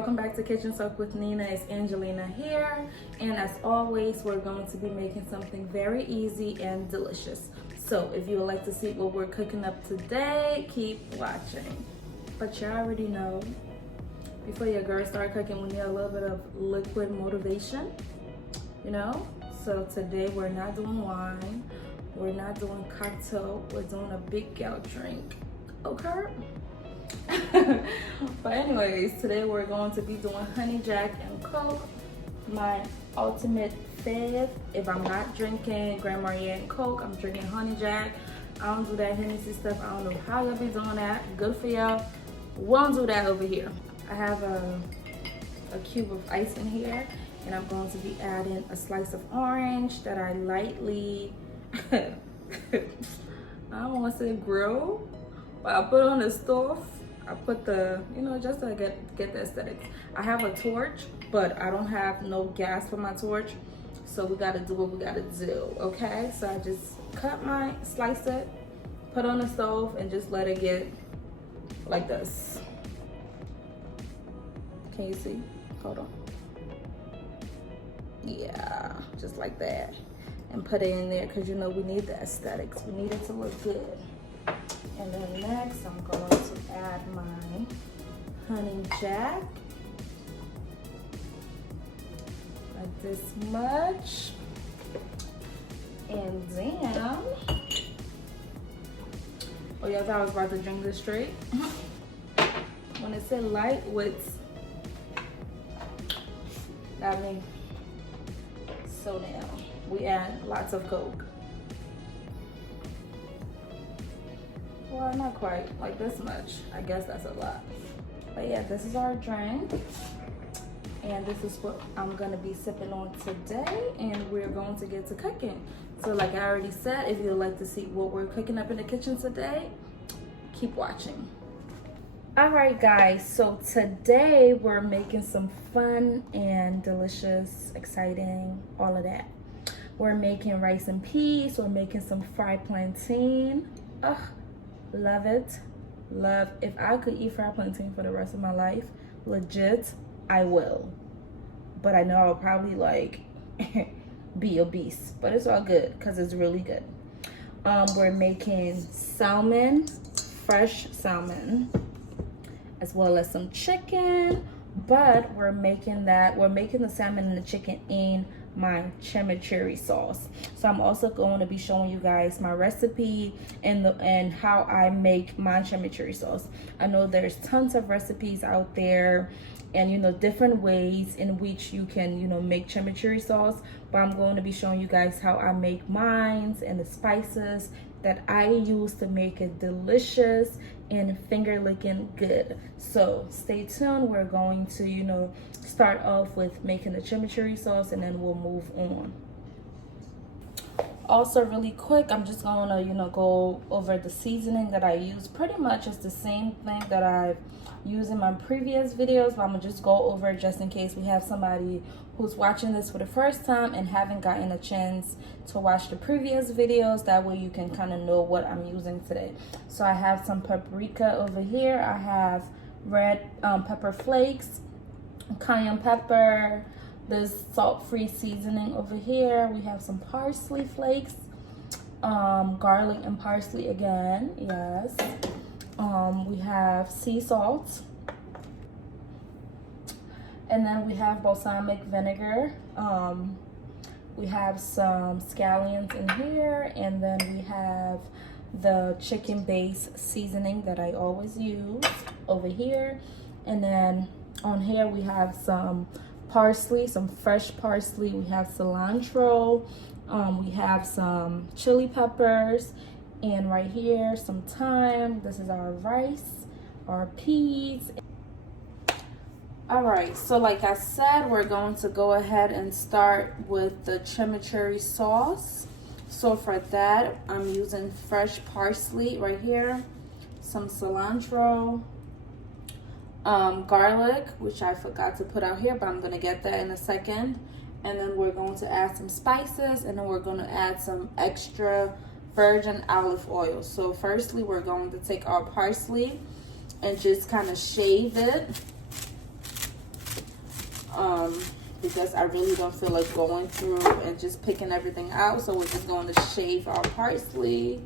welcome back to Kitchen Soak with Nina. It's Angelina here, and as always we're going to be making something very easy and delicious. So if you would like to see what we're cooking up today, keep watching. But you already know, before your girl start cooking, we need a little bit of liquid motivation, you know. So today we're not doing wine, we're not doing cocktail, we're doing a big gal drink, okay? But anyways, today we're going to be doing honey jack and coke, my ultimate fave. If I'm not drinking Grand Marnier and coke, I'm drinking honey jack. I don't do that Hennessy stuff. I don't know how y'all be doing that. Good for y'all. Won't do that over here. I have a cube of ice in here, and I'm going to be adding a slice of orange that I lightly I don't want to say grill, but I put on the stove. I put the, you know, just to get the aesthetics. I have a torch, but I don't have no gas for my torch, so we gotta do what we gotta do, okay? So I just slice it, put on the stove, and just let it get like this. Can you see? Hold on. Yeah, just like that. And put it in there, because you know we need the aesthetics. We need it to look good. And then next, I'm going to add my honey jack, like this much. And then, oh yeah, I thought I was about to drink this straight. When it said light with, that means, so now we add lots of coke. Well, not quite, like this much. I guess that's a lot. But yeah, this is our drink. And this is what I'm gonna be sipping on today. And we're going to get to cooking. So like I already said, if you'd like to see what we're cooking up in the kitchen today, keep watching. All right, guys, so today we're making some fun and delicious, exciting, all of that. We're making rice and peas. We're making some fried plantain. Ugh. Love it. Love. If I could eat fried plantain for the rest of my life, legit, I will. But I know I'll probably like be obese, but it's all good because it's really good. We're making salmon, fresh salmon, as well as some chicken, but we're making the salmon and the chicken in my chimichurri sauce. So I'm also going to be showing you guys my recipe and how I make my chimichurri sauce. I know there's tons of recipes out there and, you know, different ways in which you can, you know, make chimichurri sauce, but I'm going to be showing you guys how I make mine and the spices that I use to make it delicious and finger licking good. So stay tuned. We're going to, you know, start off with making the chimichurri sauce, and then we'll move on. Also, really quick, I'm just gonna, you know, go over the seasoning that I use. Pretty much it's the same thing that I've used in my previous videos, but I'm gonna just go over it just in case we have somebody who's watching this for the first time and haven't gotten a chance to watch the previous videos. That way you can kind of know what I'm using today. So I have some paprika over here. I have red pepper flakes, cayenne pepper, this salt-free seasoning over here. We have some parsley flakes, garlic and parsley again, yes. We have sea salt, and then we have balsamic vinegar. We have some scallions in here, and then we have the chicken base seasoning that I always use over here. And then on here we have some parsley, some fresh parsley. We have cilantro. We have some chili peppers, and right here some thyme. This is our rice, our peas. All right, so like I said, we're going to go ahead and start with the chimichurri sauce. So for that, I'm using fresh parsley right here, some cilantro, garlic, which I forgot to put out here, but I'm gonna get that in a second. And then we're going to add some spices, and then we're gonna add some extra virgin olive oil. So firstly, we're going to take our parsley and just kind of shave it. because I really don't feel like going through and just picking everything out. So we're just going to shave our parsley,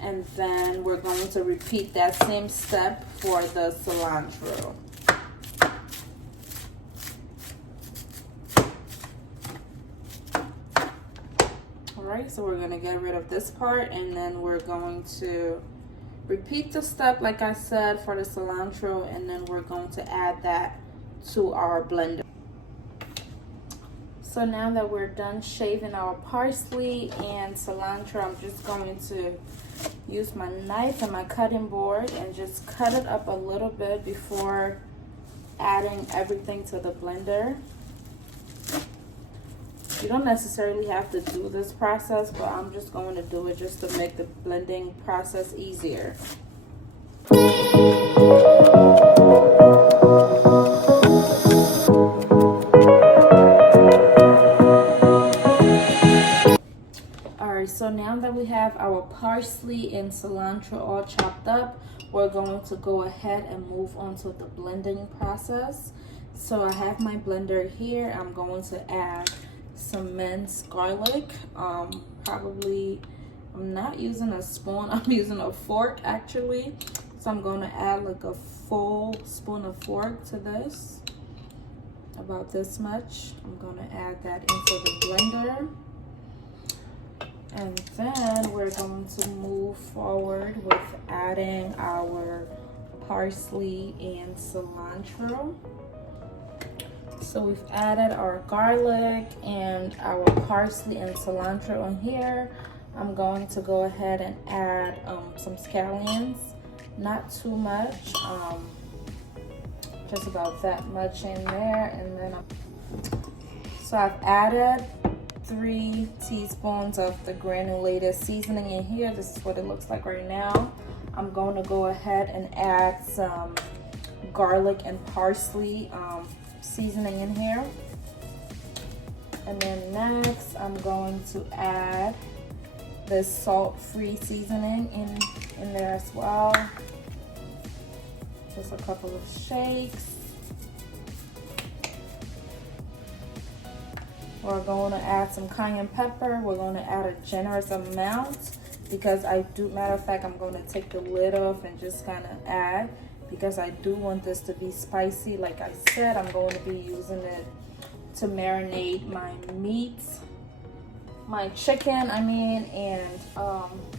and then we're going to repeat that same step for the cilantro. Alright, so we're going to get rid of this part, and then we're going to repeat the step like I said for the cilantro, and then we're going to add that to our blender. So now that we're done shaving our parsley and cilantro, I'm just going to use my knife and my cutting board and just cut it up a little bit before adding everything to the blender. You don't necessarily have to do this process, but I'm just going to do it just to make the blending process easier. So now that we have our parsley and cilantro all chopped up, we're going to go ahead and move on to the blending process. So I have my blender here. I'm going to add some minced garlic. Probably, I'm not using a spoon, I'm using a fork actually. So I'm going to add like a full spoon of fork to this, about this much. I'm going to add that into the blender. And then we're going to move forward with adding our parsley and cilantro. So we've added our garlic and our parsley and cilantro in here. I'm going to go ahead and add some scallions, not too much, just about that much in there. And then so I've added 3 teaspoons of the granulated seasoning in here. This is what it looks like right now. I'm going to go ahead and add some garlic and parsley seasoning in here. And then next I'm going to add this salt-free seasoning in there as well. Just a couple of shakes. We're going to add some cayenne pepper. We're going to add a generous amount because I do, matter of fact, I'm going to take the lid off and just kind of add because I do want this to be spicy. Like I said, I'm going to be using it to marinate my meat, my chicken, and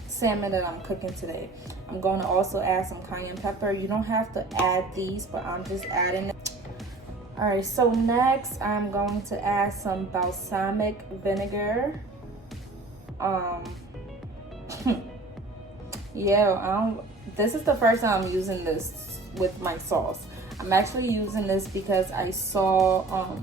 salmon that I'm cooking today. I'm going to also add some cayenne pepper. You don't have to add these, but I'm just adding it. All right, so next I'm going to add some balsamic vinegar. This is the first time I'm using this with my sauce. I'm actually using this because I saw,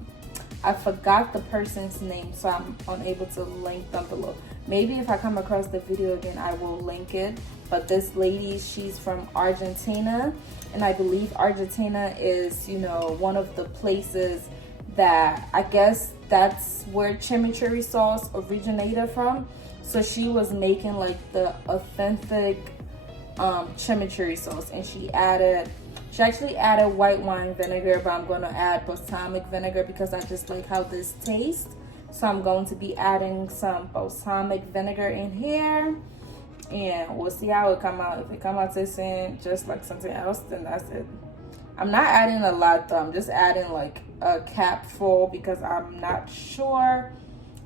I forgot the person's name, so I'm unable to link them below. Maybe if I come across the video again, I will link it. But this lady, she's from Argentina, and I believe Argentina is, you know, one of the places that I guess that's where chimichurri sauce originated from. So she was making like the authentic chimichurri sauce, and she actually added white wine vinegar, but I'm going to add balsamic vinegar because I just like how this tastes. So I'm going to be adding some balsamic vinegar in here, and we'll see how it come out. If it come out tasting just like something else, then that's it. I'm not adding a lot though. I'm just adding like a cap full because I'm not sure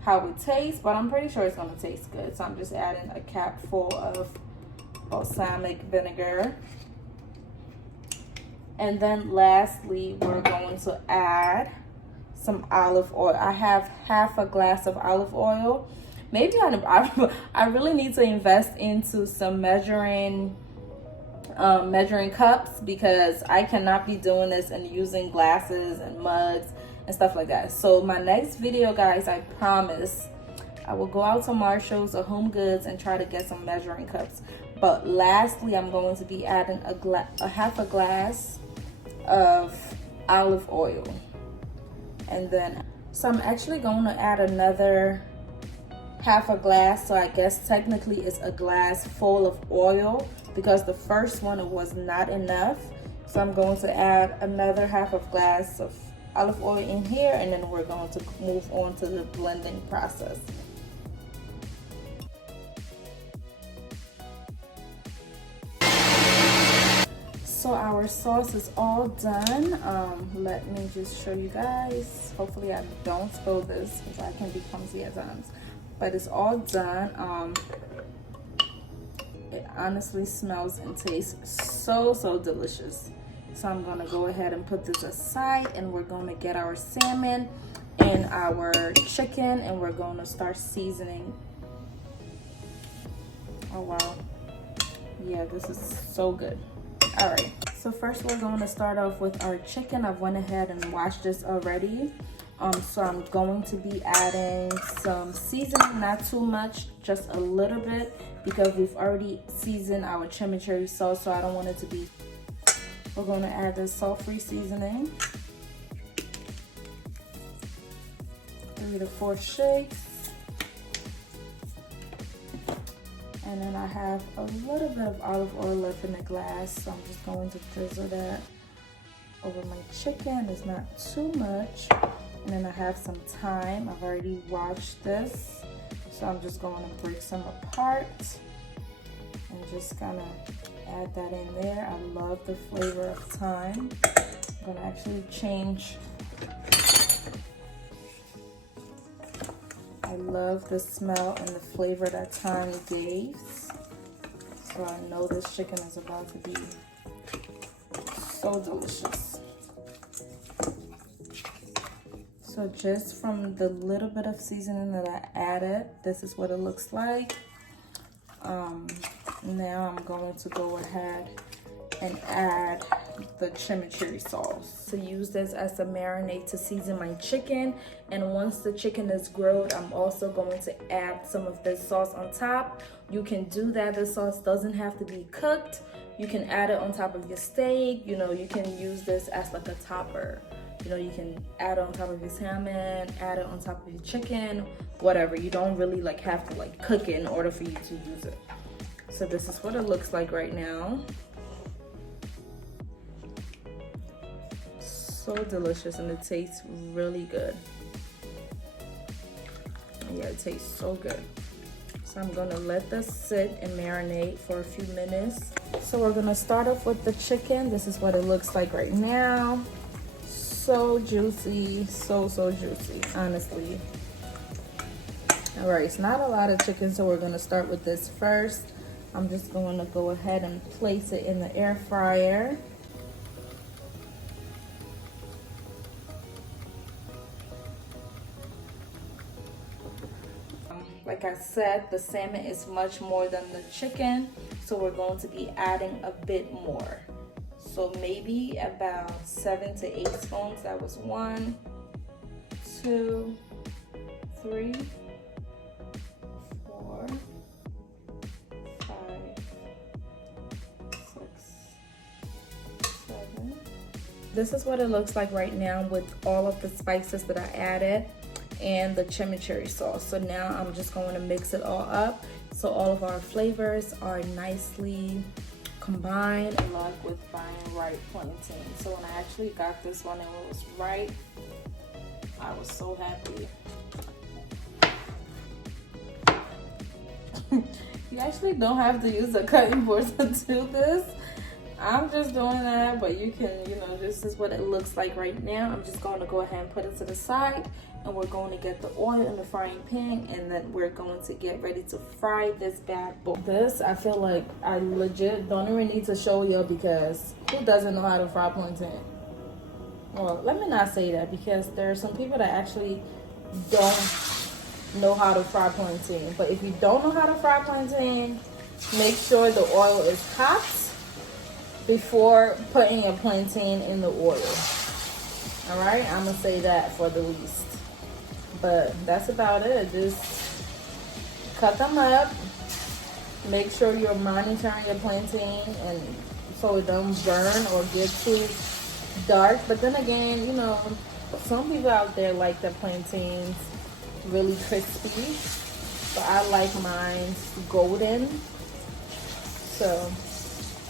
how it tastes, but I'm pretty sure it's going to taste good. So I'm just adding a cap full of balsamic vinegar. And then lastly, we're going to add some olive oil. I have half a glass of olive oil. Maybe I really need to invest into some measuring cups because I cannot be doing this and using glasses and mugs and stuff like that. So my next video, guys, I promise I will go out to Marshall's or Home Goods and try to get some measuring cups. But lastly, I'm going to be adding a half a glass of olive oil. And then, so I'm actually going to add another half a glass. So I guess technically it's a glass full of oil because the first one was not enough. So I'm going to add another half of glass of olive oil in here, and then we're going to move on to the blending process. So our sauce is all done. Let me just show you guys. Hopefully I don't spill this because I can be clumsy at times. But it's all done. It honestly smells and tastes so delicious. So I'm gonna go ahead and put this aside, and we're gonna get our salmon and our chicken, and we're gonna start seasoning. Oh wow, yeah, this is so good. All right, so first we're going to start off with our chicken. I've went ahead and washed this already. So I'm going to be adding some seasoning, not too much, just a little bit, because we've already seasoned our chimichurri sauce, so I don't want it to be. We're going to add the salt-free seasoning. 3 to 4 shakes. And then I have a little bit of olive oil left in the glass, so I'm just going to drizzle that over my chicken. It's not too much. And then I have some thyme. I've already washed this, so I'm just going to break some apart and just kind of add that in there. I love the flavor of thyme. I'm going to actually change. I love the smell and the flavor that thyme gave. So I know this chicken is about to be so delicious. So just from the little bit of seasoning that I added, this is what it looks like. Now I'm going to go ahead and add the chimichurri sauce. To use this as a marinade to season my chicken, and once the chicken is grilled, I'm also going to add some of this sauce on top. You can do that. The sauce doesn't have to be cooked. You can add it on top of your steak. You know, you can use this as like a topper. You know, you can add it on top of your salmon, add it on top of your chicken, whatever. You don't really like have to like cook it in order for you to use it. So this is what it looks like right now. So delicious, and it tastes really good. Yeah, it tastes so good. So I'm gonna let this sit and marinate for a few minutes. So we're gonna start off with the chicken. This is what it looks like right now. So juicy, so juicy, honestly. All right, it's not a lot of chicken, so we're gonna start with this first. I'm just going to go ahead and place it in the air fryer. Like I said, the salmon is much more than the chicken, so we're going to be adding a bit more. So maybe about 7 to 8 spoons. That was 1, 2, 3, 4, 5, 6, 7. This is what it looks like right now with all of the spices that I added and the chimichurri sauce. So now I'm just going to mix it all up so all of our flavors are nicely combined. Luck with buying right plantain. So when I actually got this one and it was right, I was so happy. You actually don't have to use a cutting board to do this. I'm just doing that, but you can, you know, this is what it looks like right now. I'm just going to go ahead and put it to the side, and we're going to get the oil in the frying pan, and then we're going to get ready to fry this bad boy. This, I feel like I legit don't even need to show you, because who doesn't know how to fry plantain? Well, let me not say that, because there are some people that actually don't know how to fry plantain. But if you don't know how to fry plantain, make sure the oil is hot before putting your plantain in the oil. All right, I'm gonna say that for the least. But that's about it. Just cut them up. Make sure you're monitoring your plantain, and so it don't burn or get too dark. But then again, you know, some people out there like the plantains really crispy, but I like mine golden. So,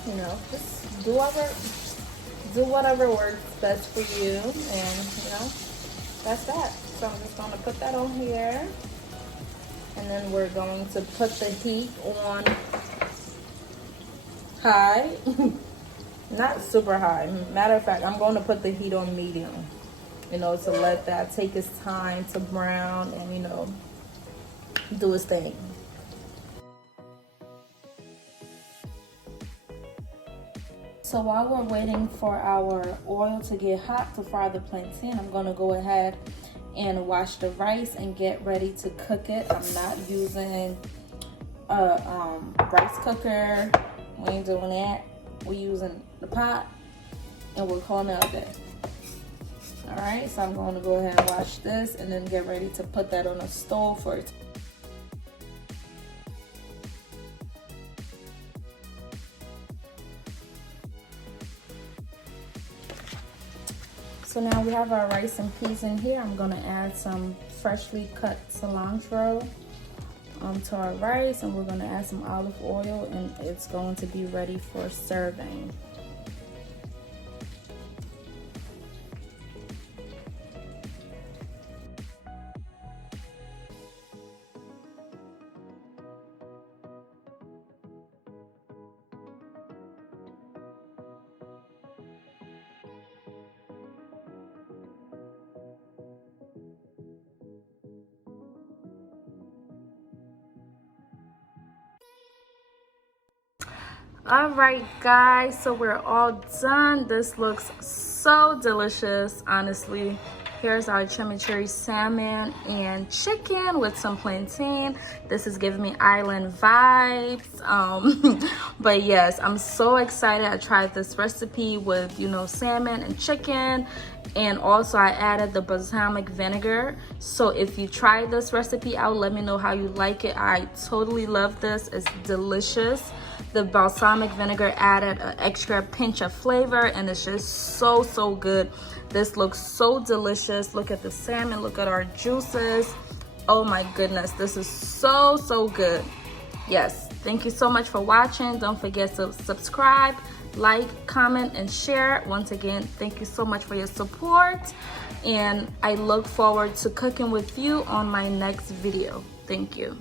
you know, just do whatever do whatever works best for you, and you know, that's that. So I'm just gonna put that on here, and then we're going to put the heat on high. Not super high. Matter of fact, I'm going to put the heat on medium, you know, to let that take its time to brown and, you know, do its thing. So while we're waiting for our oil to get hot to fry the plantain, I'm going to go ahead and wash the rice and get ready to cook it. I'm not using a rice cooker. We ain't doing that. We're using the pot, and we're calling it a day. All right, so I'm going to go ahead and wash this and then get ready to put that on a stove for it. So now we have our rice and peas in here. I'm gonna add some freshly cut cilantro to our rice, and we're gonna add some olive oil, and it's going to be ready for serving. All right, guys, so we're all done. This looks so delicious, honestly. Here's our chimichurri salmon and chicken with some plantain. This is giving me island vibes. But yes, I'm so excited. I tried this recipe with, you know, salmon and chicken, and also I added the balsamic vinegar. So if you try this recipe out, let me know how you like it. I totally love this. It's delicious. The balsamic vinegar added an extra pinch of flavor, and it's just so good. This looks so delicious. Look at the salmon, look at our juices. Oh my goodness, this is so good. Yes, thank you so much for watching. Don't forget to subscribe, like, comment, and share. Once again, thank you so much for your support, and I look forward to cooking with you on my next video. Thank you.